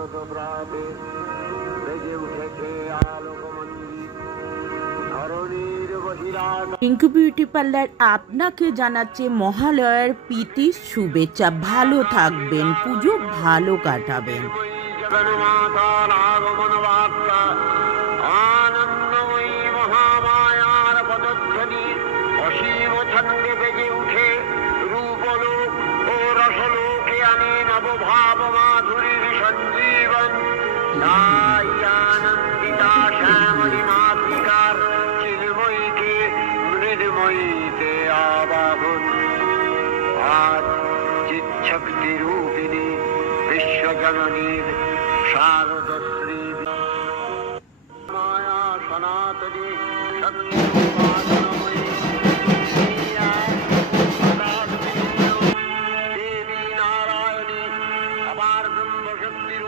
শারদ প্রাতে বেজে উঠেছে আলোকমঞ্জিত ধরণীর বহিরাগ। রিঙ্কু বিউটি পার্লার আপনাকে জানাচ্ছে মহালয়ার প্রীতি শুভেচ্ছা। ভালো থাকবেন, পুজো ভালো কাটাবেন। জগন্মাতার আগমন বার্তা আনন্দময়ী মহামায়ার পদধ্বনি অসীম ছন্দে বেজে উঠে রূপলোক ও রসলোকে আনে নবভাব মাধুরীর সঞ্জীবন। তাই আনন্দিতা শ্যামলী মাতৃকার চিন্ময়ীকে মৃন্ময়ীতে আবাহন। আজ চিৎশক্তি রূপিণী বিশ্বজননীর শারদশ্রী মায়া সনাতনী শক্তি